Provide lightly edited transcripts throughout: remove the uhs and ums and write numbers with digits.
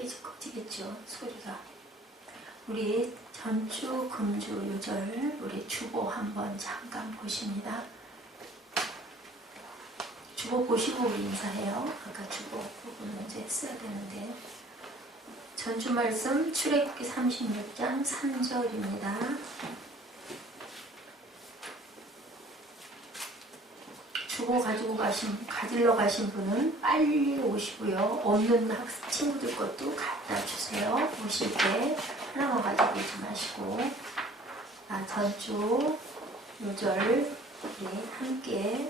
꺼지겠죠, 소리가. 우리 전주, 금주, 요절, 우리 주보 한번 잠깐 보십니다. 주보 보시고 우리 인사해요. 아까 주보 부분 먼저 했어야 되는데. 전주 말씀 출애굽기 36장 3절입니다. 주보 가지러 가신 분은 빨리 오시고요. 없는 친구들 것도 갖다 주세요. 오실 때 하나만 가지고 오지 마시고. 전주, 요절 우리 함께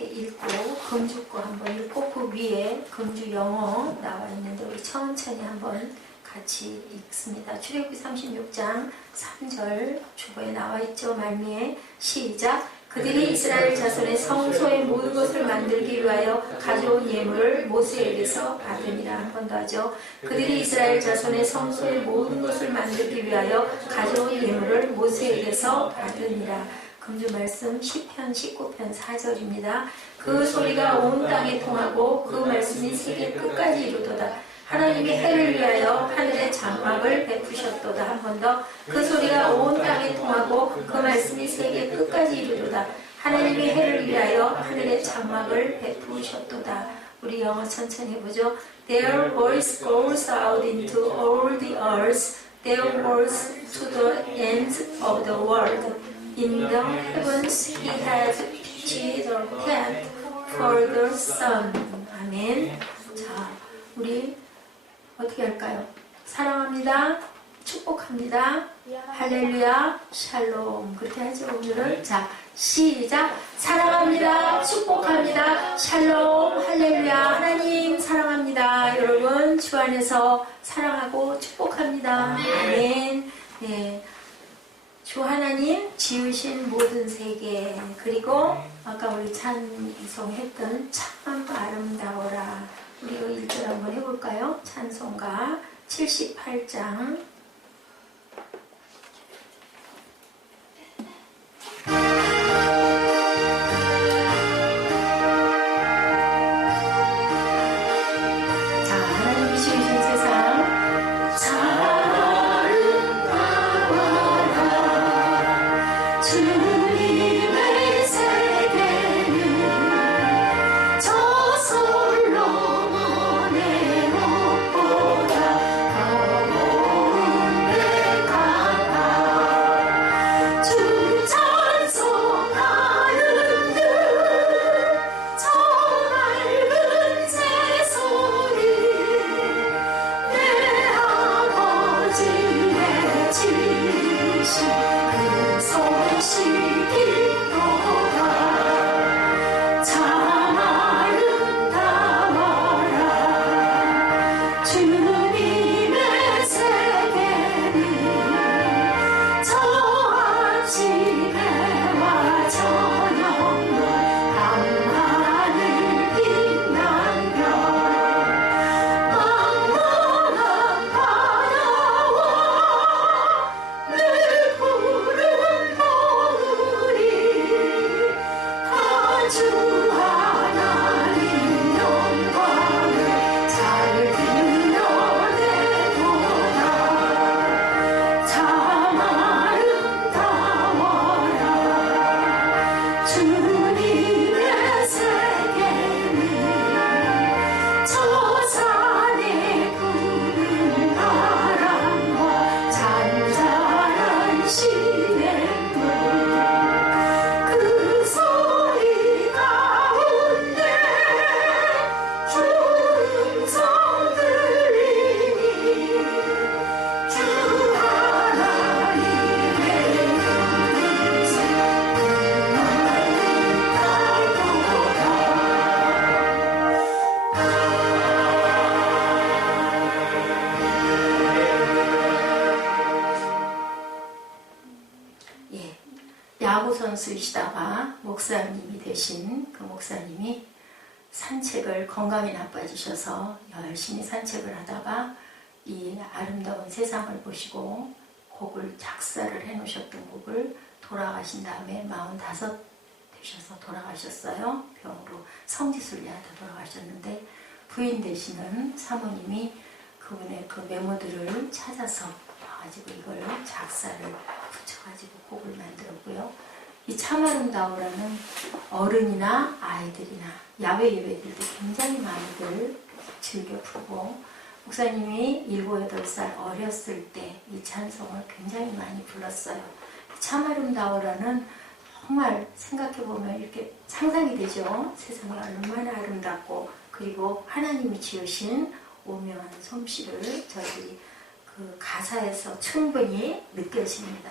읽고 금주 거 한번 읽고 그 위에 금주 영어 나와 있는데 우리 천천히 한번 같이 읽습니다. 출애굽기 36장 3절 주보에 나와 있죠. 말미에 시작. 그들이 이스라엘 자손의 성소의 모든 것을 만들기 위하여 가져온 예물을 모세에게서 받으니라. 한 번 더 하죠. 그들이 이스라엘 자손의 성소의 모든 것을 만들기 위하여 가져온 예물을 모세에게서 받으니라. 금주 말씀 시편 19편 4절입니다. 그 소리가 온 땅에 통하고 그 말씀이 세계 끝까지 이루도다. 하나님이 해를 위하여 하늘의 장막을 베푸셨도다. 한 번 더. 그 소리가 온 땅에 통하고 그 말씀이 세계 끝까지 이루도다. 하나님이 해를 위하여 하늘의 장막을 베푸셨도다. 우리 영어 천천히 해보죠. Their voice goes out into all the earth. Their words to the ends of the world. In the heavens he has pitched a tent for the sun. 아멘. 자, 우리 어떻게 할까요? 사랑합니다. 축복합니다. 할렐루야. 샬롬. 그렇게 하죠, 오늘은. 자, 시작. 사랑합니다. 축복합니다. 샬롬. 할렐루야. 하나님 사랑합니다. 여러분, 주 안에서 사랑하고 축복합니다. 아멘. 네. 주 하나님 지으신 모든 세계, 그리고 아까 우리 찬송했던 참 아름다워라. 우리 1절 한번 해볼까요? 찬송가 78장 자, 하나님이 지으신 세상 참 아름다워라. 주님의 세계는 저 솔로몬의 목보다 선수이시다가 목사님이 되신 그 목사님이 산책을, 건강이 나빠지셔서 열심히 산책을 하다가 이 아름다운 세상을 보시고 곡을 작사를 해놓으셨던 곡을 돌아가신 다음에 45 되셔서 돌아가셨어요. 병으로 성지순례하다 돌아가셨는데 부인 되시는 사모님이 그분의 그 메모들을 찾아서 가지고 이걸 작사를 붙여가지고 곡을 만들었고요. 이 참 아름다워라는 어른이나 아이들이나 야외 예배들도 굉장히 많이들 즐겨 부르고, 목사님이 7, 8살 어렸을 때 이 찬송을 굉장히 많이 불렀어요. 참 아름다워라는, 정말 생각해보면 이렇게 상상이 되죠. 세상이 얼마나 아름답고, 그리고 하나님이 지으신 오묘한 솜씨를 저희들이 그 가사에서 충분히 느껴집니다.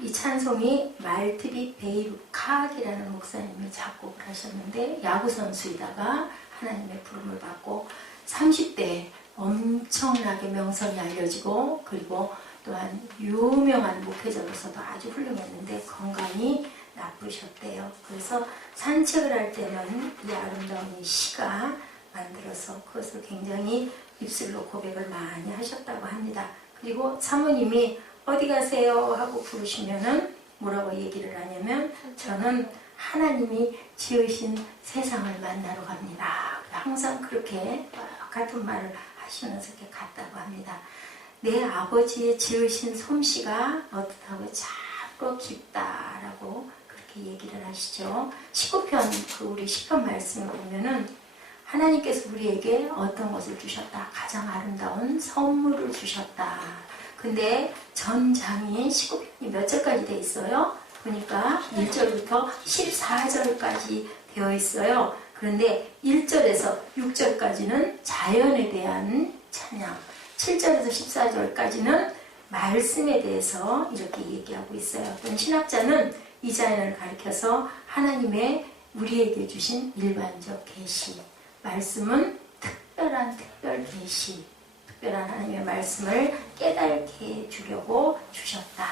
이 찬송이 말트비 베이루캅이라는 목사님이 작곡을 하셨는데, 야구선수이다가 하나님의 부름을 받고 30대에 엄청나게 명성이 알려지고, 그리고 또한 유명한 목회자로서도 아주 훌륭했는데 건강이 나쁘셨대요. 그래서 산책을 할 때는 이 아름다운 이 시가 만들어서 그것을 굉장히 입술로 고백을 많이 하셨다고 합니다. 그리고 사모님이 어디 가세요? 하고 부르시면은 뭐라고 얘기를 하냐면, 저는 하나님이 지으신 세상을 만나러 갑니다. 항상 그렇게 같은 말을 하시면서 이렇게 갔다고 합니다. 내 아버지의 지으신 솜씨가 어떻다고 참으로 깊다라고 그렇게 얘기를 하시죠. 19편, 우리 시편 말씀을 보면은 하나님께서 우리에게 어떤 것을 주셨다? 가장 아름다운 선물을 주셨다. 근데 전장이 19편이 몇 절까지 돼 있어요? 보니까 1절부터 14절까지 되어 있어요. 그런데 1절에서 6절까지는 자연에 대한 찬양, 7절에서 14절까지는 말씀에 대해서 이렇게 얘기하고 있어요. 어떤 신학자는 이 자연을 가리켜서 하나님의 우리에게 주신 일반적 계시, 말씀은 특별한 특별 계시, 특별한 하나님의 말씀을 깨닫게 주려고 주셨다.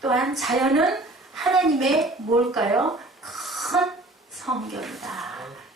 또한 자연은 하나님의 뭘까요? 큰 성경이다.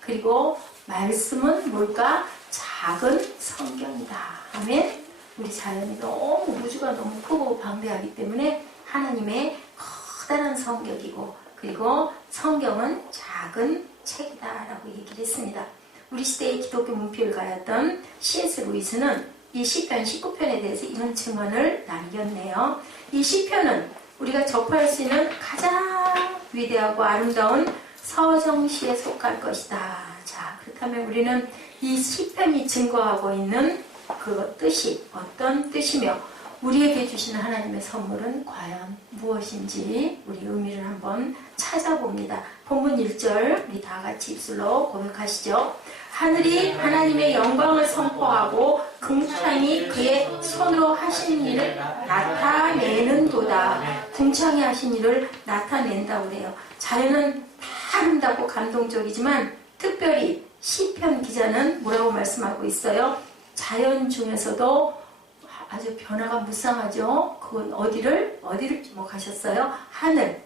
그리고 말씀은 뭘까? 작은 성경이다. 아멘. 우리 자연이 너무, 우주가 너무 크고 방대하기 때문에 하나님의 커다란 성격이고, 그리고 성경은 작은 책이다라고 얘기를 했습니다. 우리 시대의 기독교 문필가였던 C.S. 루이스는 이 시편 19편에 대해서 이런 증언을 남겼네요. 이 시편은 우리가 접할 수 있는 가장 위대하고 아름다운 서정시에 속할 것이다. 자, 그렇다면 우리는 이 시편이 증거하고 있는 그 뜻이 어떤 뜻이며 우리에게 주시는 하나님의 선물은 과연 무엇인지 우리 의미를 한번 찾아봅니다. 본문 1절 우리 다 같이 입술로 고백하시죠. 하늘이 하나님의 영광을 선포하고 궁창이 그의 손으로 하신 일을 나타내는도다. 궁창이 하신 일을 나타낸다고 그래요. 자연은 다 아름답고 감동적이지만 특별히 시편 기자는 뭐라고 말씀하고 있어요? 자연 중에서도 아주 변화가 무쌍하죠. 그건 어디를 주목하셨어요? 하늘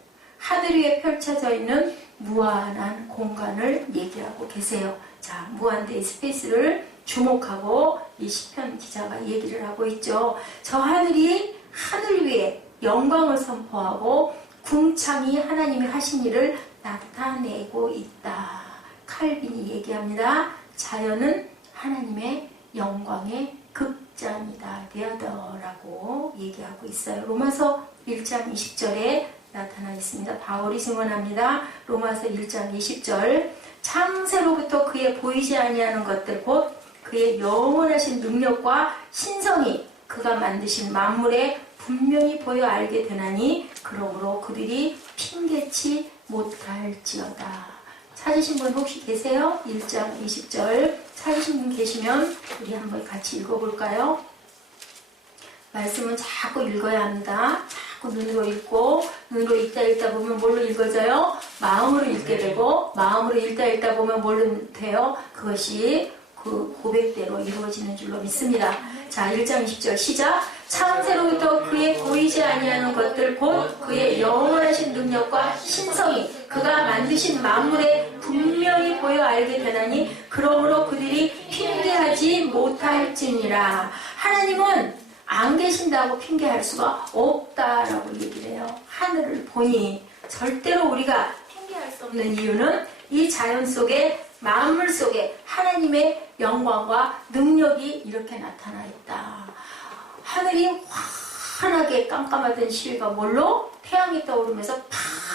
위에 펼쳐져 있는 무한한 공간을 얘기하고 계세요. 자, 무한대의 스페이스를 주목하고 이 시편 기자가 얘기를 하고 있죠. 저 하늘이 하늘 위에 영광을 선포하고 궁창이 하나님이 하신 일을 나타내고 있다. 칼빈이 얘기합니다. 자연은 하나님의 영광의 극장이다. 데어더라고 얘기하고 있어요. 로마서 1장 20절에 나타나 있습니다. 바울이 증언합니다. 로마서 1장 20절 창세로부터 그의 보이지 아니하는 것들 곧 그의 영원하신 능력과 신성이 그가 만드신 만물에 분명히 보여 알게 되나니 그러므로 그들이 핑계치 못할지어다. 찾으신 분 혹시 계세요? 1장 20절 찾으신 분 계시면 우리 한번 같이 읽어볼까요? 말씀은 자꾸 읽어야 합니다. 자꾸 눈으로 읽고 눈으로 읽다 보면 뭘로 읽어져요? 마음으로 읽게 되고 마음으로 읽다 보면 뭘로 돼요? 그것이 그 고백대로 이루어지는 줄로 믿습니다. 자, 1장 20절 시작. 창세로부터 그의 보이지 아니하는 것들 곧 그의 영원하신 능력과 신성이 그가 만드신 만물에 분명히 보여 알게 되나니 그러므로 그들이 핑계하지 못할지니라. 하나님은 안 계신다고 핑계할 수가 없다라고 얘기를 해요. 하늘을 보니 절대로 우리가 핑계할 수 없는 이유는 이 자연 속에 만물 속에 하나님의 영광과 능력이 이렇게 나타나 있다. 하늘이 환하게 깜깜하던 시위가 뭘로? 태양이 떠오르면서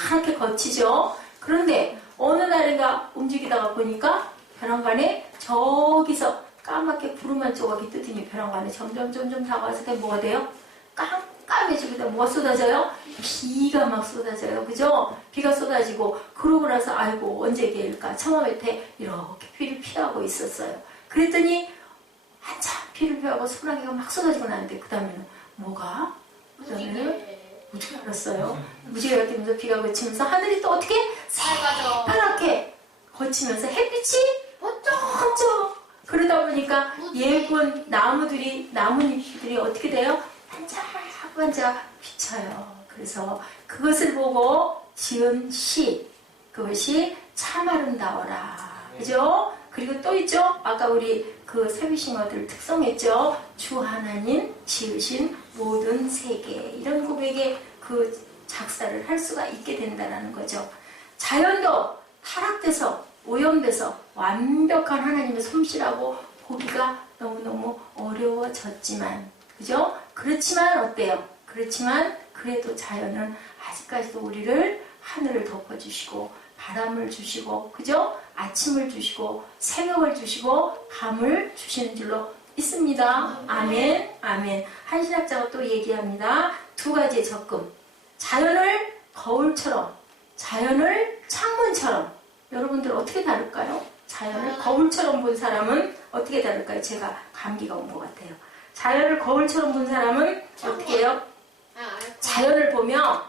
파랗게 거치죠. 그런데 어느 날인가 움직이다가 보니까 벼랑간에 저기서 까맣게 구름 한 조각이 뜨더니 벼랑간에 점점 다가와서 그게 뭐가 돼요? 깜깜해지고 뭐가 쏟아져요? 비가 막 쏟아져요. 그죠? 비가 쏟아지고 그러고 나서 아이고 언제 개일까? 처음에 이렇게 비를 피하고 있었어요. 그랬더니 한참 비를 피하고 소나기가 막 쏟아지고 나는데 그 다음에는 뭐가? 그 다음에는 무지개 알았어요. 무지개가 뜨면서 비가 그치면서 하늘이 또 어떻게? 새파랗게 거치면서 햇빛이 번쩍번쩍 그러다 보니까 예쁜 나뭇잎들이 어떻게 돼요? 반짝반짝 비쳐요. 그래서 그것을 보고 지은 시, 그것이 참 아름다워라. 그죠? 그리고 또 있죠? 아까 우리 그 세비싱어들 특성했죠? 주 하나님 지으신 모든 세계. 이런 고백의 그 작사를 할 수가 있게 된다는 거죠. 자연도 타락돼서 오염돼서 완벽한 하나님의 솜씨라고 보기가 너무너무 어려워졌지만, 그죠? 그렇지만 어때요? 그렇지만 그래도 자연은 아직까지도 우리를 하늘을 덮어주시고 바람을 주시고, 그죠? 아침을 주시고 새벽을 주시고 밤을 주시는 줄로 있습니다. 아멘, 아멘. 한 신학자가 또 얘기합니다. 두 가지의 접근. 자연을 거울처럼, 자연을 창문처럼. 여러분들 어떻게 다룰까요? 자연을 거울처럼 본 사람은 어떻게 다룰까요? 제가 감기가 온 것 같아요. 자연을 거울처럼 본 사람은 어떻게 해요? 자연을 보면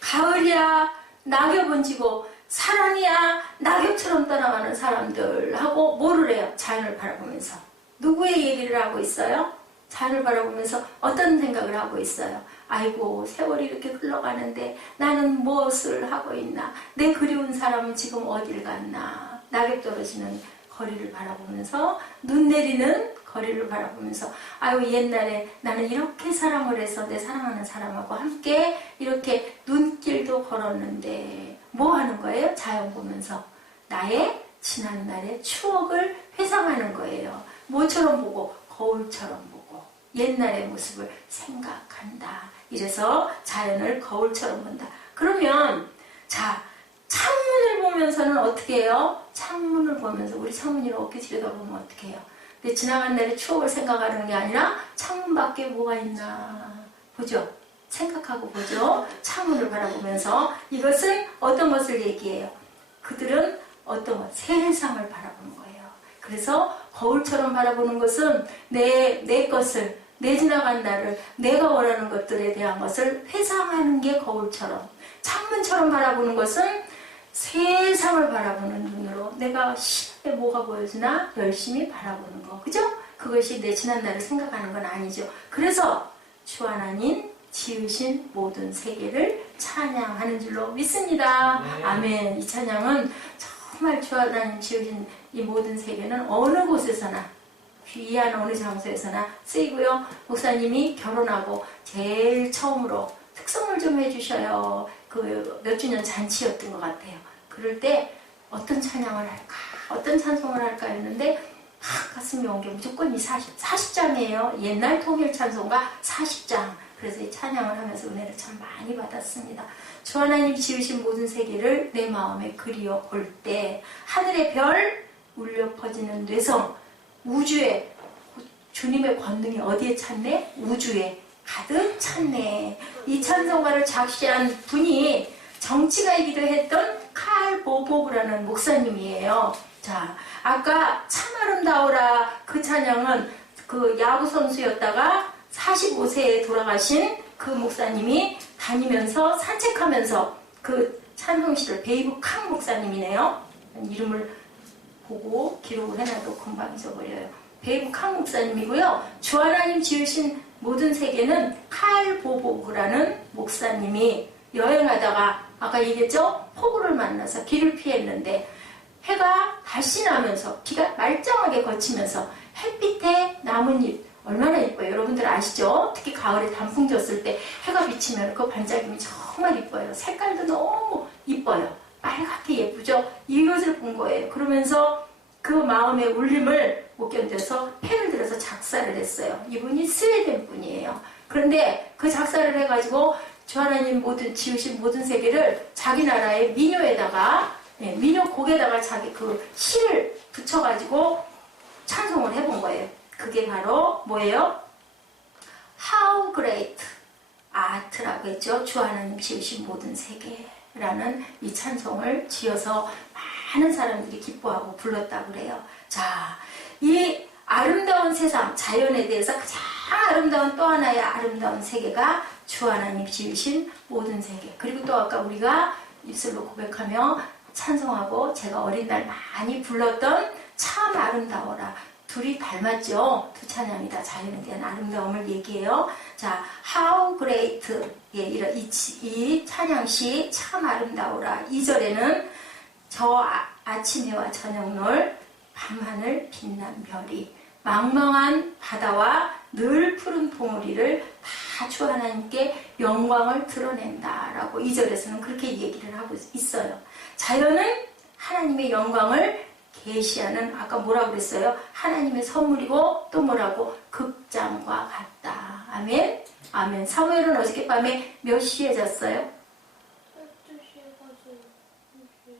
가을이야 낙엽은 지고 사랑이야 낙엽처럼 떠나가는 사람들하고 뭐를 해요? 자연을 바라보면서. 누구의 얘기를 하고 있어요? 자연을 바라보면서 어떤 생각을 하고 있어요? 아이고 세월이 이렇게 흘러가는데 나는 무엇을 하고 있나? 내 그리운 사람은 지금 어딜 갔나? 낙엽 떨어지는 거리를 바라보면서, 눈 내리는 거리를 바라보면서, 아이고 옛날에 나는 이렇게 사랑을 해서 내 사랑하는 사람하고 함께 이렇게 눈길도 걸었는데 뭐 하는 거예요? 자연 보면서 나의 지난날의 추억을 회상하는 거예요. 뭐처럼 보고? 거울처럼 보고 옛날의 모습을 생각한다. 이래서 자연을 거울처럼 본다. 그러면 자, 창문을 보면서는 어떻게 해요? 창문을 보면서 우리 창문을 어떻게 들여다보면 어떻게 해요? 근데 지나간 날의 추억을 생각하는 게 아니라 창문 밖에 뭐가 있나 보죠. 생각하고 보죠. 창문을 바라보면서. 이것은 어떤 것을 얘기해요? 그들은 어떤 것? 세상을 바라보는 거예요. 그래서 거울처럼 바라보는 것은 내 것을, 내 지나간 날을, 내가 원하는 것들에 대한 것을 회상하는 게 거울처럼. 창문처럼 바라보는 것은 세상을 바라보는 눈으로 내가 시간에 뭐가 보여주나 열심히 바라보는 거. 그죠? 그것이 내 지난날을 생각하는 건 아니죠. 그래서 주 하나님 지으신 모든 세계를 찬양하는 줄로 믿습니다. 네. 아멘. 이 찬양은 정말 주 하나님 지으신 이 모든 세계는 어느 곳에서나 귀한 어느 장소에서나 쓰이고요. 목사님이 결혼하고 제일 처음으로 특성을 좀 해주셔요. 그 몇 주년 잔치였던 것 같아요. 그럴 때 어떤 찬양을 할까, 어떤 찬송을 할까 했는데 가슴이 온 게 무조건 이 40장이에요. 옛날 통일 찬송가 40장. 그래서 이 찬양을 하면서 은혜를 참 많이 받았습니다. 주 하나님 지으신 모든 세계를 내 마음에 그리워 볼 때 하늘의 별, 울려 퍼지는 뇌성, 우주에 주님의 권능이 어디에 찼네? 우주에 가득 찼네. 이 찬송가를 작시한 분이 정치가이기도 했던 칼 보보브라는 목사님이에요. 자, 아까 참 아름다워라 그 찬양은 그 야구 선수였다가 45세에 돌아가신 그 목사님이 다니면서 산책하면서 그 찬송시를 베이브 캉 목사님이네요. 이름을 보고 기록을 해놔도 금방 잊어버려요. 베이브 캉 목사님이고요. 주 하나님 지으신 모든 세계는 칼 보보브라는 목사님이 여행하다가 아까 얘기했죠? 폭우를 만나서 길을 피했는데 해가 다시 나면서 비가 말짱하게 거치면서 햇빛에 나뭇잎 얼마나 이뻐요. 여러분들 아시죠? 특히 가을에 단풍 졌을 때 해가 비치면 그 반짝임이 정말 이뻐요. 색깔도 너무 이뻐요. 빨갛게 예쁘죠? 이것을 본 거예요. 그러면서 그 마음의 울림을 못 견뎌서 펜을 들어서 작사를 했어요. 이분이 스웨덴 분이에요. 그런데 그 작사를 해가지고 주 하나님 지으신 모든 세계를 자기 나라의 민요에다가 민요곡에다가 자기 그 시를 붙여가지고 찬송을 해본 거예요. 그게 바로 뭐예요? How Great Art라고 했죠. 주 하나님 지으신 모든 세계라는 이 찬송을 지어서 많은 사람들이 기뻐하고 불렀다고 그래요. 자, 이 아름다운 세상, 자연에 대해서 가장 아름다운 또 하나의 아름다운 세계가 주 하나님 지으신 모든 세계. 그리고 또 아까 우리가 입술로 고백하며 찬송하고 제가 어린 날 많이 불렀던 참 아름다워라. 둘이 닮았죠? 두 찬양이 다 자연에 대한 아름다움을 얘기해요. 자, How Great. 이 찬양시 참 아름다워라. 2절에는 저 아침 해와 저녁놀 밤하늘 빛난 별이 망망한 바다와 늘 푸른 봉우리를 다 주 하나님께 영광을 드러낸다라고 2절에서는 그렇게 얘기를 하고 있어요. 자연은 하나님의 영광을 계시하는 아까 뭐라고 그랬어요? 하나님의 선물이고 또 뭐라고? 극장과 같다. 아멘. 아멘. 사무엘은 어저께 밤에 몇 시에 잤어요? 12시에 가서 2시에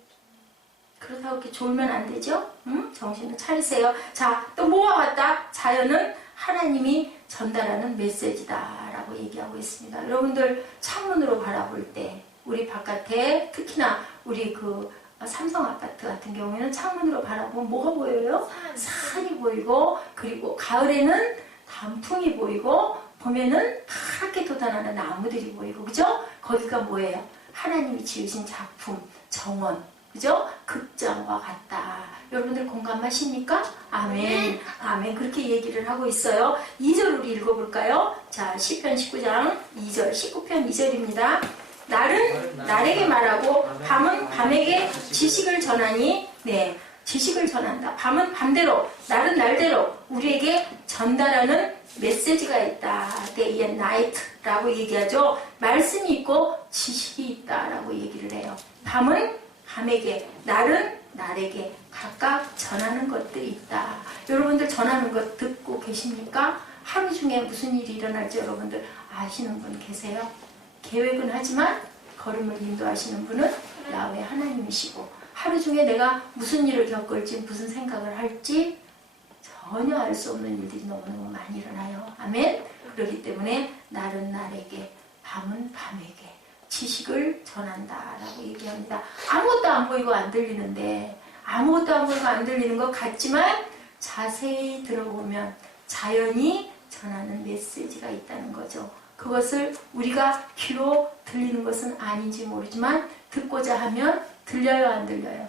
그렇다고 이렇게 졸면 안 되죠? 응? 정신을 차리세요. 자, 또 뭐와 같다? 자연은 하나님이 전달하는 메시지다라고 얘기하고 있습니다. 여러분들 창문으로 바라볼 때 우리 바깥에 특히나 우리 그 삼성 아파트 같은 경우에는 창문으로 바라보면 뭐가 보여요? 산이 보이고 그리고 가을에는 단풍이 보이고 봄에는 파랗게 돋아나는 나무들이 보이고 그죠? 거기가 뭐예요? 하나님이 지으신 작품, 정원 그죠? 극장과 같다. 여러분들 공감하십니까? 아멘. 아멘. 그렇게 얘기를 하고 있어요. 2절 우리 읽어볼까요? 자, 시편 19장 2절, 19편 2절입니다. 날은 날에게 말하고 밤은 밤에게 지식을 전하니 네, 지식을 전한다. 밤은 밤대로, 날은 날대로 우리에게 전달하는 메시지가 있다. Day and Night라고 얘기하죠. 말씀이 있고 지식이 있다라고 얘기를 해요. 밤은 밤에게, 날은 날에게 각각 전하는 것들이 있다. 여러분들 전하는 것 듣고 계십니까? 하루 중에 무슨 일이 일어날지 여러분들 아시는 분 계세요? 계획은 하지만 걸음을 인도하시는 분은 야훼 하나님이시고 하루 중에 내가 무슨 일을 겪을지 무슨 생각을 할지 전혀 알 수 없는 일들이 너무너무 많이 일어나요. 아멘? 그렇기 때문에 날은 날에게 밤은 밤에게 지식을 전한다라고 얘기합니다. 아무것도 안 보이고 안 들리는데 아무것도 안 보이고 안 들리는 것 같지만 자세히 들어보면 자연이 전하는 메시지가 있다는 거죠. 그것을 우리가 귀로 들리는 것은 아닌지 모르지만 듣고자 하면 들려요 안 들려요?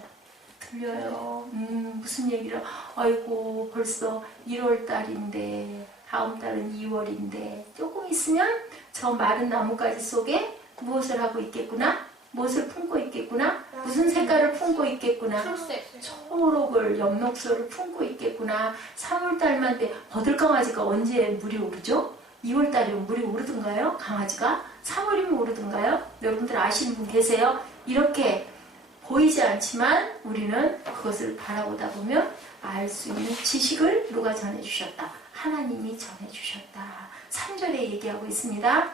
들려요. 무슨 얘기를 아이고 벌써 1월 달인데 다음 달은 2월인데 조금 있으면 저 마른 나뭇가지 속에 무엇을 하고 있겠구나? 무엇을 품고 있겠구나? 무슨 색깔을 품고 있겠구나? 초록을, 엽록소를 품고 있겠구나. 3월달만 돼. 버들강아지가 언제 물이 오르죠? 2월달이면 물이 오르던가요? 강아지가? 3월이면 오르던가요? 여러분들 아시는 분 계세요? 이렇게 보이지 않지만 우리는 그것을 바라보다 보면 알 수 있는 지식을 누가 전해주셨다? 하나님이 전해주셨다. 3절에 얘기하고 있습니다.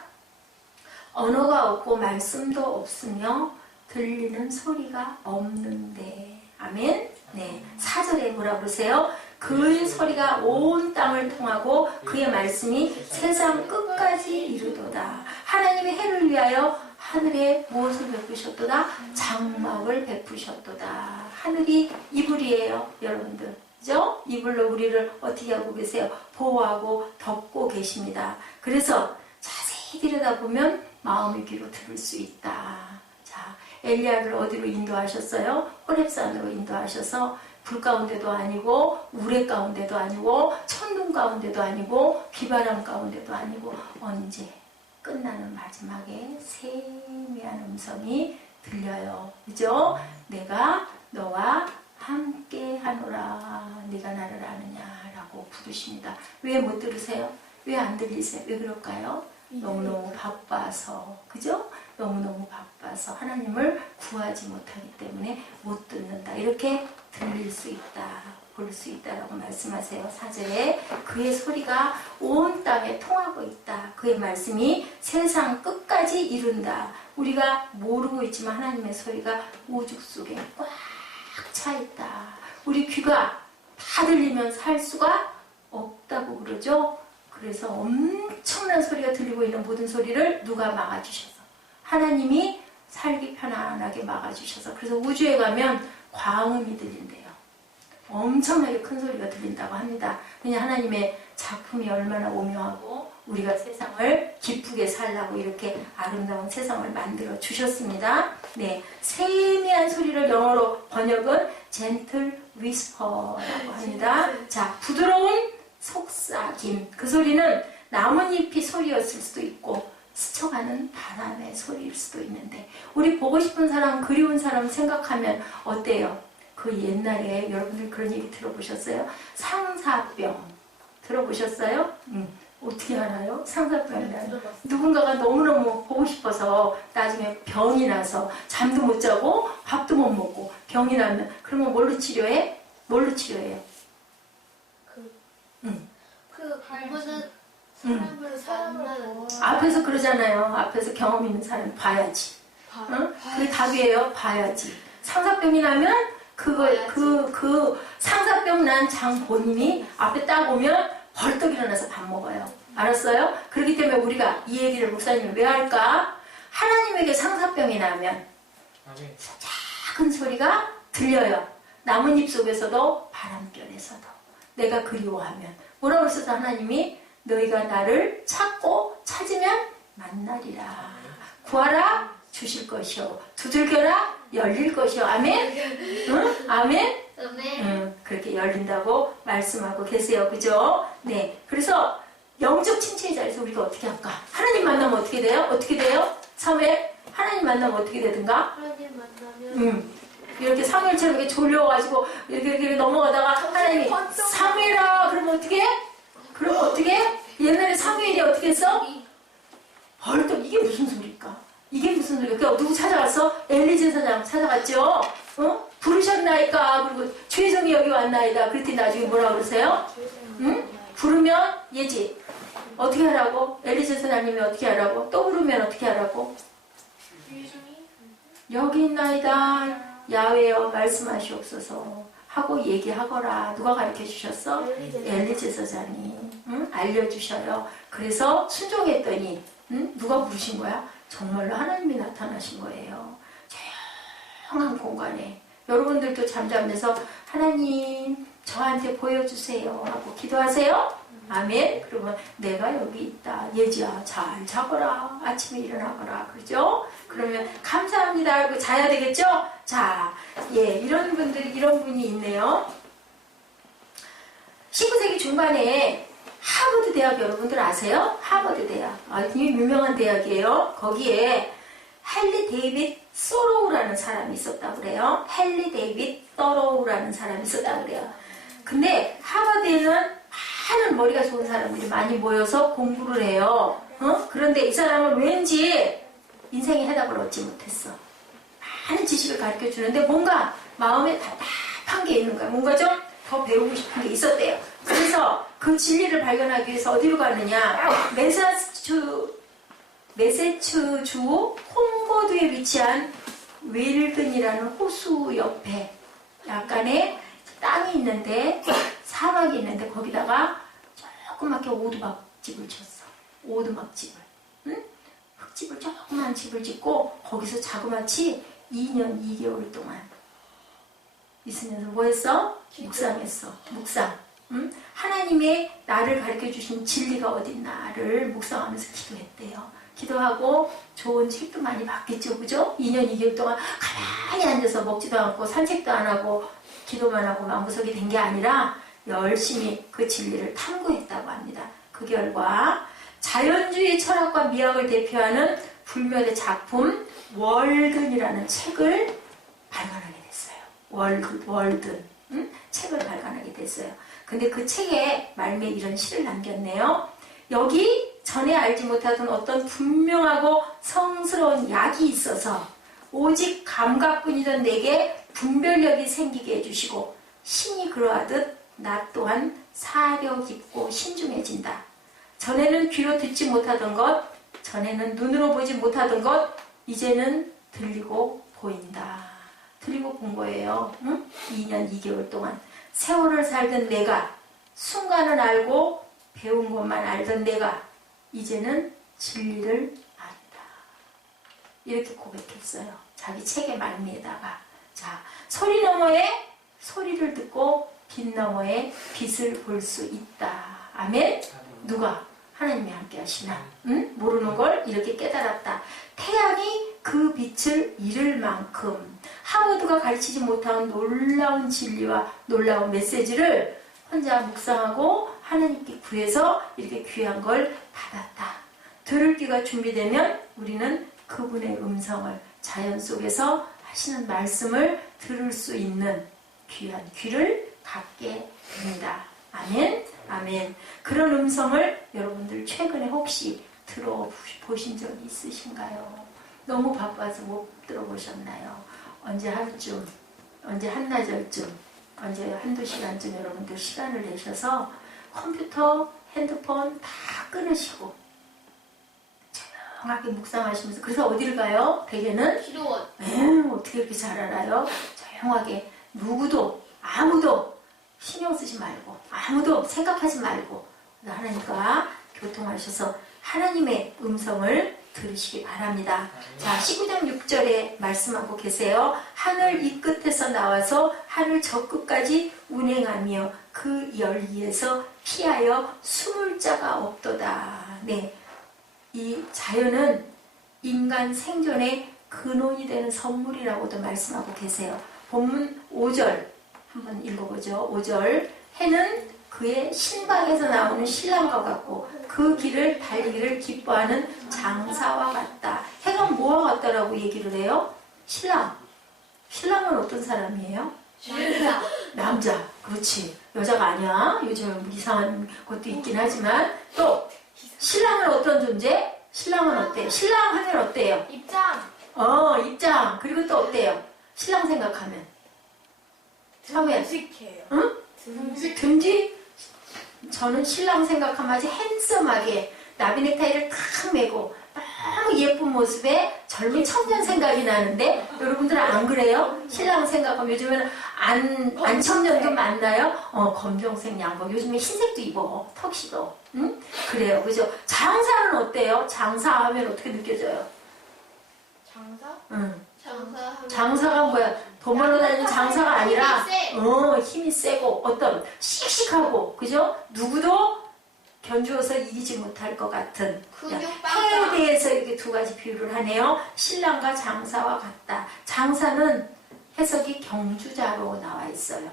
언어가 없고 말씀도 없으며 들리는 소리가 없는데 아멘. 네, 4절에 뭐라고 그러세요? 그의 소리가 온 땅을 통하고 그의 말씀이 세상 끝까지 이르도다. 하나님의 해를 위하여 하늘에 무엇을 베푸셨도다? 장막을 베푸셨도다. 하늘이 이불이에요, 여러분들. 그죠? 이불로 우리를 어떻게 하고 계세요? 보호하고 덮고 계십니다. 그래서 자세히 들여다보면 마음의 귀로 들을 수 있다. 자, 엘리야를 어디로 인도하셨어요? 호렙산으로 인도하셔서 불 가운데도 아니고 우레 가운데도 아니고 천둥 가운데도 아니고 비바람 가운데도 아니고 언제? 끝나는 마지막에 세미한 음성이 들려요. 그죠? 내가 너와 함께 하노라. 네가 나를 아느냐라고 부르십니다. 왜 못 들으세요? 왜 안 들리세요? 왜 그럴까요? 너무너무 바빠서, 그죠? 너무너무 바빠서 하나님을 구하지 못하기 때문에 못 듣는다. 이렇게 들릴 수 있다. 볼 수 있다라고 말씀하세요. 4절에 그의 소리가 온 땅에 통하고 있다. 그의 말씀이 세상 끝까지 이룬다. 우리가 모르고 있지만 하나님의 소리가 오죽 속에 꽉 차 있다. 우리 귀가 다 들리면 살 수가 없다고 그러죠. 그래서 엄청난 소리가 들리고 있는 모든 소리를 누가 막아주셔서 하나님이 살기 편안하게 막아주셔서 그래서 우주에 가면 광음이 들린대요. 엄청나게 큰 소리가 들린다고 합니다. 그냥 하나님의 작품이 얼마나 오묘하고 우리가 세상을 기쁘게 살라고 이렇게 아름다운 세상을 만들어 주셨습니다. 네, 세미한 소리를 영어로 번역은 gentle whisper라고 합니다. 자, 부드러운 속삭임. 그 소리는 나뭇잎이 소리였을 수도 있고 스쳐가는 바람의 소리일 수도 있는데 우리 보고 싶은 사람, 그리운 사람 생각하면 어때요? 그 옛날에 여러분들 그런 얘기 들어보셨어요? 상사병 들어보셨어요? 어떻게 알아요? 상사병이라는 누군가가 너무너무 보고 싶어서 나중에 병이 나서 잠도 못 자고 밥도 못 먹고 병이 나면 그러면 뭘로 치료해? 뭘로 치료해요? 그 부모는 사람을 앞에서 그러잖아요. 앞에서 경험 있는 사람 봐야지. 응? 그게 답이에요. 봐야지. 상사병이 나면 그 상사병 난 장본인이 앞에 딱 오면 벌떡 일어나서 밥 먹어요. 알았어요? 그렇기 때문에 우리가 이 얘기를 목사님이 왜 할까? 하나님에게 상사병이 나면 작은 소리가 들려요. 나뭇잎 속에서도 바람결에서도 내가 그리워하면 뭐라고 했었어 하나님이? 너희가 나를 찾고 찾으면 만나리라. 구하라 주실 것이요 두들겨라 열릴 것이요. 아멘? 응? 아멘? 응, 그렇게 열린다고 말씀하고 계세요. 그죠? 네. 그래서 영적 친체의 자리에서 우리가 어떻게 할까? 하나님 만나면 어떻게 돼요? 어떻게 돼요? 사무엘 하나님 만나면 어떻게 되든가? 하나님 만나면 이렇게 사무엘처럼 이렇게 졸려가지고 이렇게 넘어가다가 하나님이 사무엘아 그러면 어떻게 해? 그럼 어떻게 해? 옛날에 사무엘이 어떻게 했어? 벌떡 이게 무슨 소리일까? 이게 무슨 소리일까? 누구 찾아갔어? 엘리 제사장 찾아갔죠? 부르셨나이까? 그리고 최정이 여기 왔나이다. 그랬더니 나중에 뭐라고 그러세요? 응? 부르면 예지. 어떻게 하라고? 엘리 제사장님이 어떻게 하라고? 또 부르면 어떻게 하라고? 여기 있나이다. 야훼여 말씀하시옵소서 하고 얘기하거라. 누가 가르쳐 주셨어? 엘리 제사장이 알려주셔요. 그래서 순종했더니 누가 부르신 거야? 정말로 하나님이 나타나신 거예요. 조용한 공간에 여러분들도 잠자면서 하나님 저한테 보여주세요 하고 기도하세요. 아멘. 그러면 내가 여기 있다. 예지야 잘 자거라. 아침에 일어나거라. 그죠? 그러면 감사합니다 하고 자야 되겠죠? 자, 예, 이런 분이 있네요. 19세기 중반에 하버드 대학 여러분들 아세요? 하버드 대학. 굉장히 유명한 대학이에요. 거기에 헨리 데이빗 소로우라는 사람이 있었다고 그래요. 헨리 데이빗 소로우라는 사람이 있었다고 그래요. 근데 하버드에는 많은 머리가 좋은 사람들이 많이 모여서 공부를 해요. 그런데 이 사람은 왠지 인생의 해답을 얻지 못했어. 많은 지식을 가르쳐 주는데 뭔가 마음에 답답한 게 있는 거야. 뭔가 좀 더 배우고 싶은 게 있었대요. 그래서 그 진리를 발견하기 위해서 어디로 가느냐? 매세추주 홈버드에 위치한 윌든이라는 호수 옆에 약간의 땅이 있는데 사막이 있는데 거기다가 조그맣게 오두막집을 쳤어. 오두막집을. 응? 흙집을 조그만 집을 짓고 거기서 자그마치 2년 2개월 동안 있으면서 뭐 했어? 묵상했어. 묵상. 응? 하나님의 나를 가르쳐주신 진리가 어딨나를 묵상하면서 기도했대요. 기도하고 좋은 책도 많이 봤겠죠. 그죠? 2년 2개월 동안 가만히 앉아서 먹지도 않고 산책도 안 하고 기도만 하고 마음구석이 된 게 아니라 열심히 그 진리를 탐구했다고 합니다. 그 결과 자연주의 철학과 미학을 대표하는 불멸의 작품 월든이라는 책을 발간하게 됐어요. 월든 책을 발간하게 됐어요. 근데 그 책에 말미에 이런 시를 남겼네요. 여기 전에 알지 못하던 어떤 분명하고 성스러운 약이 있어서 오직 감각뿐이던 내게 분별력이 생기게 해주시고 신이 그러하듯 나 또한 사려 깊고 신중해진다. 전에는 귀로 듣지 못하던 것, 전에는 눈으로 보지 못하던 것, 이제는 들리고 보인다. 들리고 본 거예요. 응? 2년 2개월 동안. 세월을 살던 내가, 순간은 알고 배운 것만 알던 내가 이제는 진리를 안다. 이렇게 고백했어요. 자기 책의 말미에다가. 자, 소리 너머에 소리를 듣고 빛 너머에 빛을 볼 수 있다. 아멘? 누가? 하나님이 함께 하시나? 응? 모르는 걸 이렇게 깨달았다. 태양이 그 빛을 잃을 만큼 하버드가 가르치지 못한 놀라운 진리와 놀라운 메시지를 혼자 묵상하고 하나님께 구해서 이렇게 귀한 걸 받았다. 들을 귀가 준비되면 우리는 그분의 음성을 자연 속에서 하시는 말씀을 들을 수 있는 귀한 귀를 갖게 됩니다. 아멘? 아멘. 그런 음성을 여러분들 최근에 혹시 들어보신 적이 있으신가요? 너무 바빠서 못 들어보셨나요? 언제 하루쯤, 언제 한나절쯤, 언제 한두 시간쯤 여러분들 시간을 내셔서 컴퓨터, 핸드폰 다 끊으시고 조용하게 묵상하시면서. 그래서 어디를 가요? 대개는? 기도원. 어떻게 이렇게 잘 알아요? 조용하게 누구도 아무도 신경 쓰지 말고 아무도 생각하지 말고 하나님과 교통하셔서 하나님의 음성을 들으시기 바랍니다. 자, 19장 6절에 말씀하고 계세요. 하늘 이 끝에서 나와서 하늘 저 끝까지 운행하며 그 열기에서 피하여 숨을 자가 없도다. 네, 이 자연은 인간 생존의 근원이 되는 선물이라고도 말씀하고 계세요. 본문 5절 한번 읽어보죠. 5절. 해는 그의 신방에서 나오는 신랑과 같고 그 길을 달리기를 기뻐하는 장사와 같다. 해가 뭐와 같다라고 얘기를 해요? 신랑. 신랑은 어떤 사람이에요? 남자. 그렇지. 여자가 아니야. 요즘 이상한 것도 있긴 하지만. 또 신랑은 어떤 존재? 신랑은 어때? 신랑 하면 어때요? 입장. 입장. 그리고 또 어때요? 신랑 생각하면 사회. 듬직해요. 응? 듬직. 저는 신랑 생각하면 아주 핸섬하게 나비넥타이를 탁 메고 너무 예쁜 모습에 젊은 청년 생각이 나는데 여러분들은 안 그래요? 신랑 생각하면 요즘에는 안 청년도 많나요? 검정색 양복, 요즘에 흰색도 입어, 턱시도. 응? 그래요, 그죠? 장사는 어때요? 장사하면 어떻게 느껴져요? 장사? 응. 장사가 뭐야? 돈 벌러 다니는 장사가 아니라 힘이 힘이 세고 어떤 씩씩하고, 그죠? 누구도 견주어서 이기지 못할 것 같은. 해에 대해서 이렇게 두 가지 비유를 하네요. 신랑과 장사와 같다. 장사는 해석이 경주자로 나와 있어요.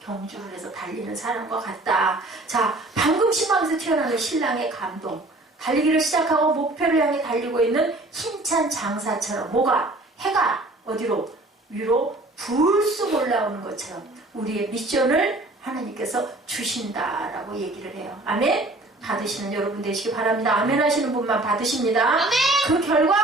경주를 해서 달리는 사람과 같다. 자, 방금 신방에서 튀어나오는 신랑의 감동. 달리기를 시작하고 목표를 향해 달리고 있는 힘찬 장사처럼 뭐가? 해가 어디로? 위로 불쑥 올라오는 것처럼 우리의 미션을 하나님께서 주신다라고 얘기를 해요. 아멘? 받으시는 여러분 되시기 바랍니다. 아멘 하시는 분만 받으십니다. 아멘! 그 결과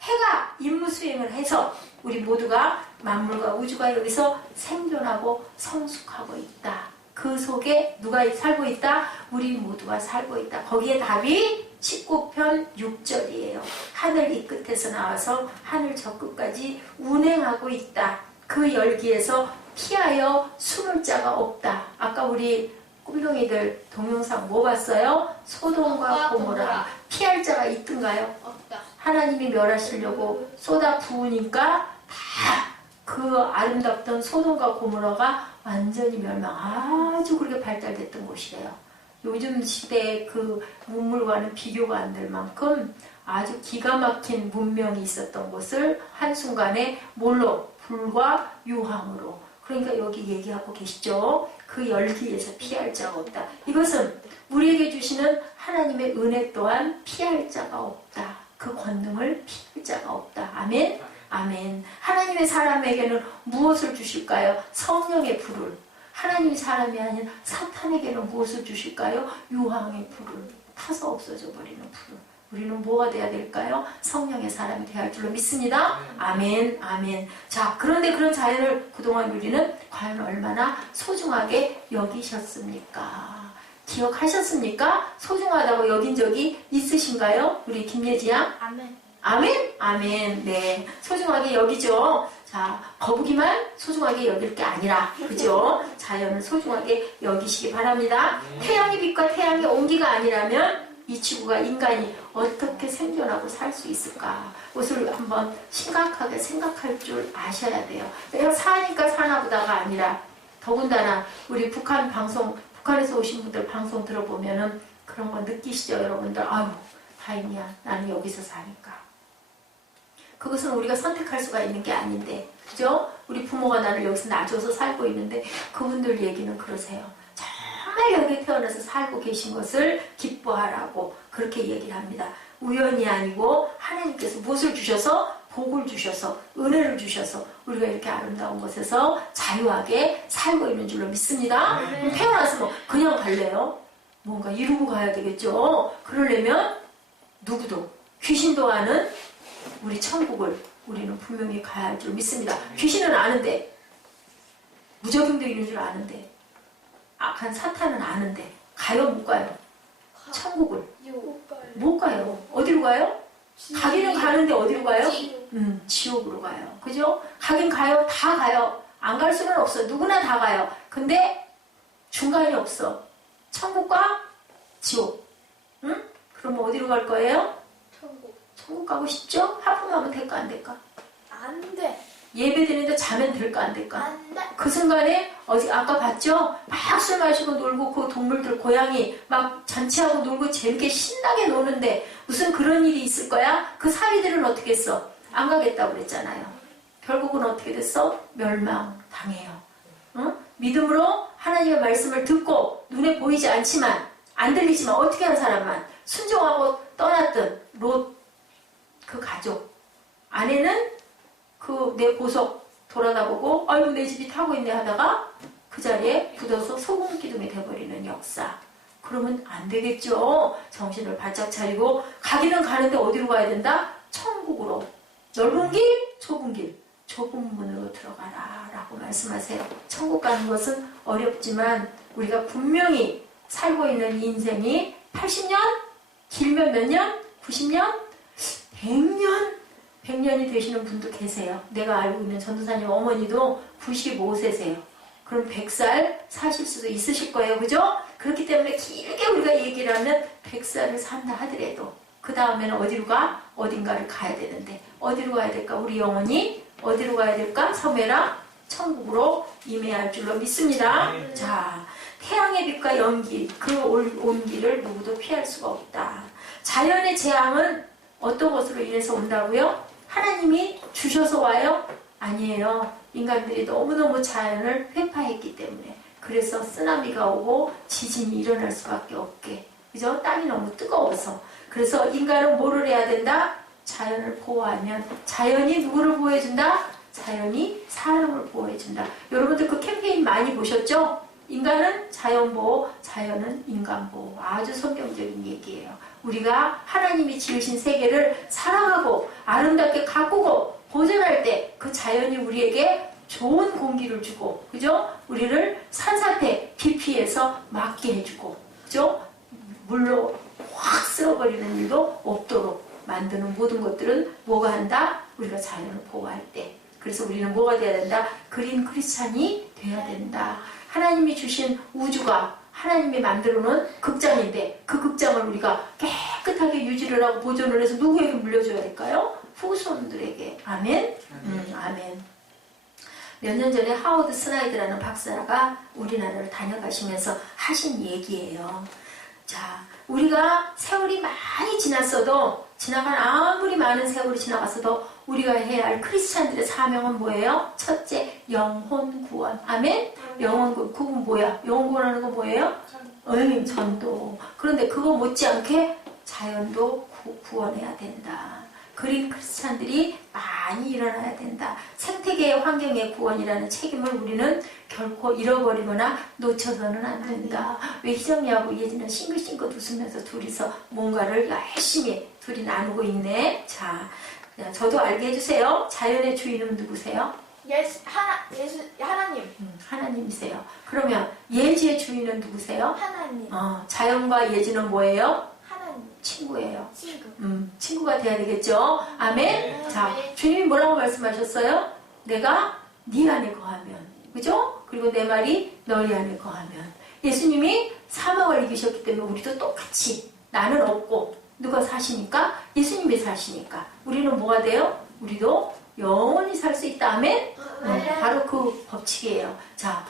해가 임무 수행을 해서 우리 모두가 만물과 우주가 여기서 생존하고 성숙하고 있다. 그 속에 누가 살고 있다? 우리 모두가 살고 있다. 거기에 답이 19편 6절이에요. 하늘 이 끝에서 나와서 하늘 저 끝까지 운행하고 있다. 그 열기에서 피하여 숨을 자가 없다. 아까 우리 꿈동이들 동영상 뭐 봤어요? 소돔과 고모라. 피할 자가 있던가요? 없다. 하나님이 멸하시려고 쏟아 부으니까 다 그 아름답던 소돔과 고모라가 완전히 아주 그렇게 발달됐던 곳이래요. 요즘 시대의 그 문물과는 비교가 안 될 만큼 아주 기가 막힌 문명이 있었던 곳을 한순간에 뭘로? 불과 유황으로. 그러니까 여기 얘기하고 계시죠. 그 열기에서 피할 자가 없다. 이것은 우리에게 주시는 하나님의 은혜 또한 피할 자가 없다. 그 권능을 피할 자가 없다. 아멘? 아멘. 하나님의 사람에게는 무엇을 주실까요? 성령의 불을. 하나님이 사람이 아닌 사탄에게는 무엇을 주실까요? 유황의 불을. 타서 없어져 버리는 불을. 우리는 뭐가 돼야 될까요? 성령의 사람이 돼야 할 줄로 믿습니다. 아멘, 아멘. 자, 그런데 그런 자연을 그동안 우리는 과연 얼마나 소중하게 여기셨습니까? 기억하셨습니까? 소중하다고 여긴 적이 있으신가요? 우리 김예지 양? 아멘. 아멘? 아멘. 네. 소중하게 여기죠. 자, 거북이만 소중하게 여길 게 아니라, 그죠? 자연을 소중하게 여기시기 바랍니다. 태양의 빛과 태양의 온기가 아니라면 이 지구가 인간이 어떻게 생존하고 살 수 있을까? 그것을 한번 심각하게 생각할 줄 아셔야 돼요. 내가 사니까 사나보다가 아니라, 더군다나 우리 북한에서 오신 분들 방송 들어보면은 그런 거 느끼시죠, 여러분들? 아유, 다행이야. 나는 여기서 사니까. 그것은 우리가 선택할 수가 있는 게 아닌데, 그죠? 우리 부모가 나를 여기서 놔줘서 살고 있는데, 그분들 얘기는 그러세요. 정말 여기 태어나서 살고 계신 것을 기뻐하라고 그렇게 얘기를 합니다. 우연이 아니고 하나님께서 무엇을 주셔서? 복을 주셔서, 은혜를 주셔서 우리가 이렇게 아름다운 곳에서 자유하게 살고 있는 줄로 믿습니다. 태어나서 뭐 그냥 갈래요? 뭔가 이루고 가야 되겠죠. 그러려면 누구도, 귀신도 아는 우리 천국을 우리는 분명히 가야 할 줄 믿습니다. 귀신은 아는데, 무적용도 있는 줄 아는데, 악한 사탄은 아는데 가요 못 가요? 천국을 못 가요. 어디로 가요? 가기는 가는데 어디로 가요? 지옥으로 가요. 그죠? 가긴 가요. 다 가요. 안 갈 수는 없어. 누구나 다 가요. 근데 중간이 없어. 천국과 지옥. 응? 그럼 어디로 갈 거예요? 천국 가고 싶죠? 하품하면 될까 안 될까? 안 돼. 예배 드리는데 자면 될까 안 될까? 안 돼. 그 순간에 아까 봤죠? 막 술 마시고 놀고 그 동물들 고양이 막 잔치하고 놀고 재밌게 신나게 노는데 무슨 그런 일이 있을 거야? 그 사위들은 어떻게 했어? 안 가겠다고 그랬잖아요. 결국은 어떻게 됐어? 멸망당해요. 응? 믿음으로 하나님의 말씀을 듣고 눈에 보이지 않지만 안 들리지만 어떻게 하는 사람만 순종하고 떠났던 롯 그 가족 아내는 그 내 보석 돌아다보고 아이고 내 집이 타고 있네 하다가 그 자리에 굳어서 소금 기둥이 돼버리는 역사. 그러면 안 되겠죠. 정신을 바짝 차리고 가기는 가는데 어디로 가야 된다? 천국으로. 넓은 길, 좁은 길. 좁은 문으로 들어가라 라고 말씀하세요. 천국 가는 것은 어렵지만 우리가 분명히 살고 있는 이 인생이 80년? 길면 몇 년? 90년? 100년이 되시는 분도 계세요. 내가 알고 있는 전도사님 어머니도 95세세요. 그럼 100살 사실 수도 있으실 거예요. 그죠? 그렇기 때문에 길게 우리가 얘기를 하면 100살을 산다 하더라도 그 다음에는 어디로 가? 어딘가를 가야 되는데 어디로 가야 될까? 우리 영혼이 어디로 가야 될까? 섬에라 천국으로 임해야 할 줄로 믿습니다. 자, 태양의 빛과 연기, 그 온기를 누구도 피할 수가 없다. 자연의 재앙은 어떤 것으로 인해서 온다고요? 하나님이 주셔서 와요? 아니에요. 인간들이 너무너무 자연을 회파했기 때문에. 그래서 쓰나미가 오고 지진이 일어날 수밖에 없게. 그죠? 땅이 너무 뜨거워서. 그래서 인간은 뭐를 해야 된다? 자연을 보호하면 자연이 누구를 보호해준다? 자연이 사람을 보호해준다. 여러분들 그 캠페인 많이 보셨죠? 인간은 자연보호, 자연은 인간보호. 아주 성경적인 얘기예요. 우리가 하나님이 지으신 세계를 사랑하고 아름답게 가꾸고 보존할 때 그 자연이 우리에게 좋은 공기를 주고, 그죠? 우리를 산사태, 비 피해서 막게 해주고, 그죠? 물로 확 쓸어버리는 일도 없도록 만드는 모든 것들은 뭐가 한다? 우리가 자연을 보호할 때. 그래서 우리는 뭐가 돼야 된다? 그린 크리스찬이 돼야 된다. 하나님이 주신 우주가 하나님이 만들어 놓은 극장인데 그 극장을 우리가 깨끗하게 유지를 하고 보존을 해서 누구에게 물려줘야 될까요? 후손들에게. 아멘? 아멘. 몇 년 전에 하워드 스나이드라는 박사가 우리나라를 다녀가시면서 하신 얘기예요. 자, 우리가 세월이 많이 지났어도 지나간 아무리 많은 세월이 지나갔어도 우리가 해야 할 크리스찬들의 사명은 뭐예요? 첫째, 영혼 구원. 아멘? 영혼 구원. 그건 뭐야? 영혼 구원하는 건 뭐예요? 전도. 그런데 그거 못지않게 자연도 구원해야 된다. 그린 크리스찬들이 많이 일어나야 된다. 생태계의 환경의 구원이라는 책임을 우리는 결코 잃어버리거나 놓쳐서는 안 된다. 왜 희정이하고 예진은 싱긋싱긋 웃으면서 둘이서 뭔가를 열심히 둘이 나누고 있네. 자, 저도 알게 해주세요. 자연의 주인은 누구세요? 하나님. 하나님이세요. 그러면 예지의 주인은 누구세요? 하나님. 자연과 예지는 뭐예요? 하나님. 친구예요. 친구. 친구가 돼야 되겠죠? 아멘? 자, 주님이 뭐라고 말씀하셨어요? 내가 네 안에 거하면, 그죠? 그리고 내 말이 너희 안에 거하면. 예수님이 사망을 이기셨기 때문에 우리도 똑같이 나는 없고 누가 사시니까? 예수님이 사시니까. 우리는 뭐가 돼요? 우리도 영원히 살 수 있다. 아멘? 바로 그 법칙이에요. 자,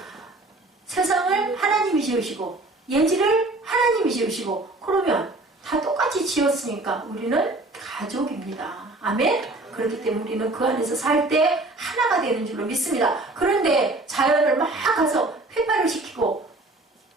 세상을 하나님이 지으시고 예지를 하나님이 지으시고 그러면 다 똑같이 지었으니까 우리는 가족입니다. 아멘? 그렇기 때문에 우리는 그 안에서 살 때 하나가 되는 줄로 믿습니다. 그런데 자연을 막 가서 폐파를 시키고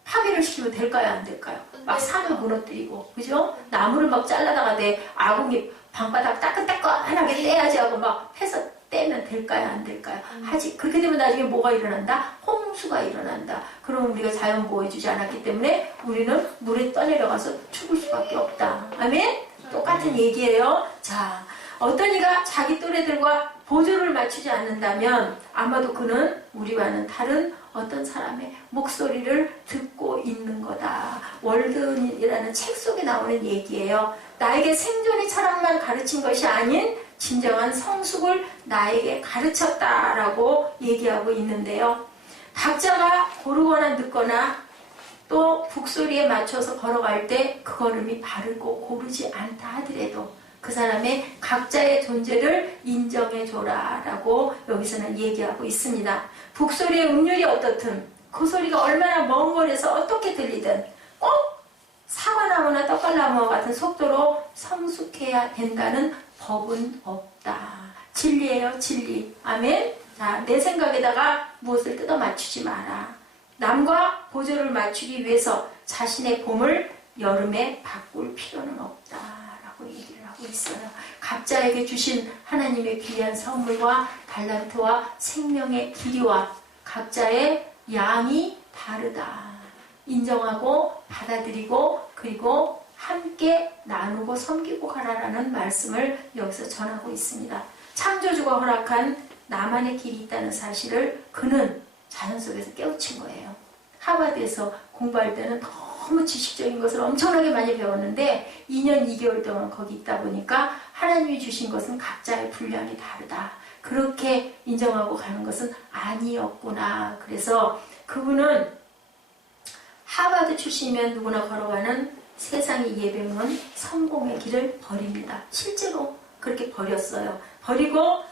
파괴를 시키면 될까요? 안 될까요? 막 산을 무너뜨리고, 그죠? 나무를 막 잘라다가 내 아궁이 방바닥 따끈따끈하게 떼야지 하고 막 해서 떼면 될까요? 안 될까요? 하지. 그렇게 되면 나중에 뭐가 일어난다? 홍수가 일어난다. 그러면 우리가 자연 보호해주지 않았기 때문에 우리는 물에 떠내려가서 죽을 수밖에 없다. 아멘? 똑같은 얘기예요. 자, 어떤 이가 자기 또래들과 보조를 맞추지 않는다면 아마도 그는 우리와는 다른 어떤 사람의 목소리를 듣고 있는 거다. 월든이라는 책 속에 나오는 얘기예요. 나에게 생존의 철학만 가르친 것이 아닌 진정한 성숙을 나에게 가르쳤다라고 얘기하고 있는데요. 박자가 고르거나 늦거나 또 북소리에 맞춰서 걸어갈 때 그 걸음이 바르고 고르지 않다 하더라도 그 사람의 각자의 존재를 인정해줘라 라고 여기서는 얘기하고 있습니다. 북소리의 음률이 어떻든 그 소리가 얼마나 먼 거리에서 어떻게 들리든 꼭 사과나무나 떡갈나무와 같은 속도로 성숙해야 된다는 법은 없다. 진리예요, 진리. 아멘. 자, 내 생각에다가 무엇을 뜯어 맞추지 마라. 남과 보조를 맞추기 위해서 자신의 봄을 여름에 바꿀 필요는 없다라고 얘기를 하고 있어요. 각자에게 주신 하나님의 귀한 선물과 달란트와 생명의 길이와 각자의 양이 다르다. 인정하고 받아들이고 그리고 함께 나누고 섬기고 가라라는 말씀을 여기서 전하고 있습니다. 창조주가 허락한 나만의 길이 있다는 사실을 그는 자연 속에서 깨우친 거예요. 하버드에서 공부할 때는 너무 지식적인 것을 엄청나게 많이 배웠는데 2년 2개월 동안 거기 있다 보니까 하나님이 주신 것은 각자의 분량이 다르다. 그렇게 인정하고 가는 것은 아니었구나. 그래서 그분은 하버드 출신이면 누구나 걸어가는 세상이 예배문 성공의 길을 버립니다. 실제로 그렇게 버렸어요. 버리고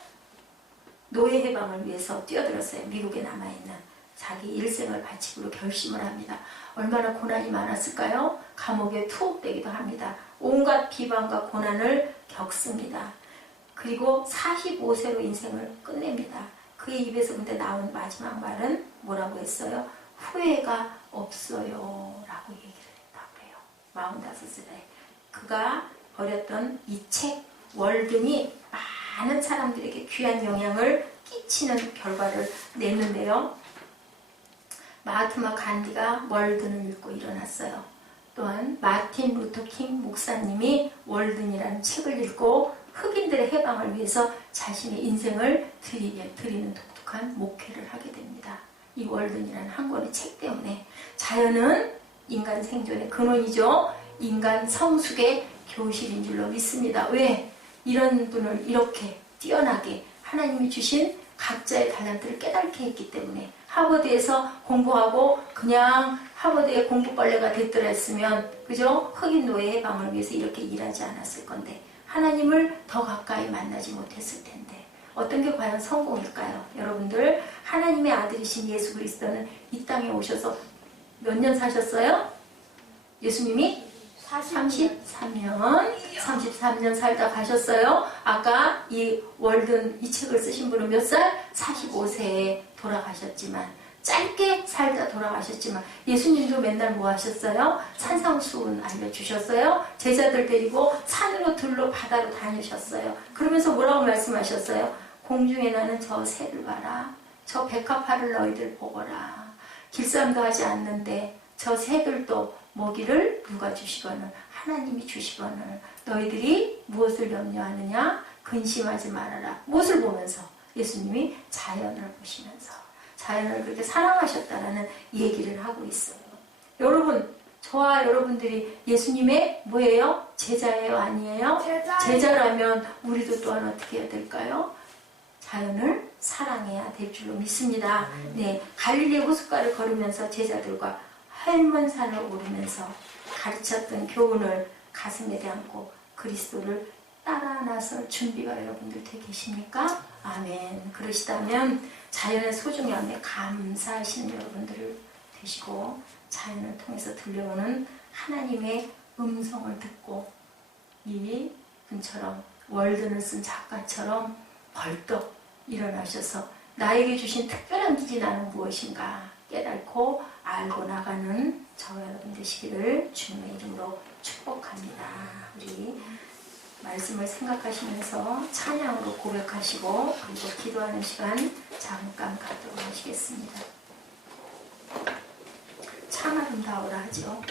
노예 해방을 위해서 뛰어들었어요. 미국에 남아있는 자기 일생을 바치기로 결심을 합니다. 얼마나 고난이 많았을까요? 감옥에 투옥되기도 합니다. 온갖 비방과 고난을 겪습니다. 그리고 45세로 인생을 끝냅니다. 그의 입에서 근데 나온 마지막 말은 뭐라고 했어요? 후회가 없어요 라고 얘기를 했다고 해요. 45살에 그가 버렸던 이 책 월든이 많은 사람들에게 귀한 영향을 끼치는 결과를 냈는데요. 마하트마 간디가 월든을 읽고 일어났어요. 또한 마틴 루터 킹 목사님이 월든이라는 책을 읽고 흑인들의 해방을 위해서 자신의 인생을 드리는 독특한 목회를 하게 됩니다. 이 월든이라는 한 권의 책 때문에. 자연은 인간 생존의 근원이죠. 인간 성숙의 교실인 줄로 믿습니다. 왜? 이런 분을 이렇게 뛰어나게 하나님이 주신 각자의 달란트를 깨닫게 했기 때문에. 하버드에서 공부하고 그냥 하버드의 공부벌레가 됐더라 했으면 그죠? 흑인 노예 해방을 위해서 이렇게 일하지 않았을 건데 하나님을 더 가까이 만나지 못했을 텐데 어떤 게 과연 성공일까요? 여러분들 하나님의 아들이신 예수 그리스도는 이 땅에 오셔서 몇 년 사셨어요? 예수님이 33년 살다 가셨어요. 아까 이 월든 이 책을 쓰신 분은 몇 살? 45세에 돌아가셨지만 짧게 살다 돌아가셨지만 예수님도 맨날 뭐 하셨어요? 산상수훈 알려주셨어요. 제자들 데리고 산으로 들로 바다로 다니셨어요. 그러면서 뭐라고 말씀하셨어요? 공중에 나는 저 새를 봐라. 저 백합화를 너희들 보거라. 길쌈도 하지 않는데 저 새들도 먹이를 누가 주시거늘 하나님이 주시거늘 너희들이 무엇을 염려하느냐? 근심하지 말아라. 무엇을 보면서? 예수님이 자연을 보시면서 자연을 그렇게 사랑하셨다라는 얘기를 하고 있어요. 여러분, 저와 여러분들이 예수님의 뭐예요? 제자예요? 아니에요? 제자라면 우리도 또한 어떻게 해야 될까요? 자연을 사랑해야 될 줄로 믿습니다. 네, 갈릴리 호숫가를 걸으면서 제자들과 헬몬산을 오르면서 가르쳤던 교훈을 가슴에 안고 그리스도를 따라 나설 준비가 여러분들 되 계십니까? 아멘. 그러시다면 자연의 소중함에 감사하시는 여러분들을 되시고 자연을 통해서 들려오는 하나님의 음성을 듣고 이 분처럼 월든을 쓴 작가처럼 벌떡 일어나셔서 나에게 주신 특별한 기지 나는 무엇인가 깨닫고 알고 나가는 저와 여러분 되시기를 주님의 이름으로 축복합니다. 우리 말씀을 생각하시면서 찬양으로 고백하시고 그리고 기도하는 시간 잠깐 갖도록 하시겠습니다. 참 아름다워라 하죠.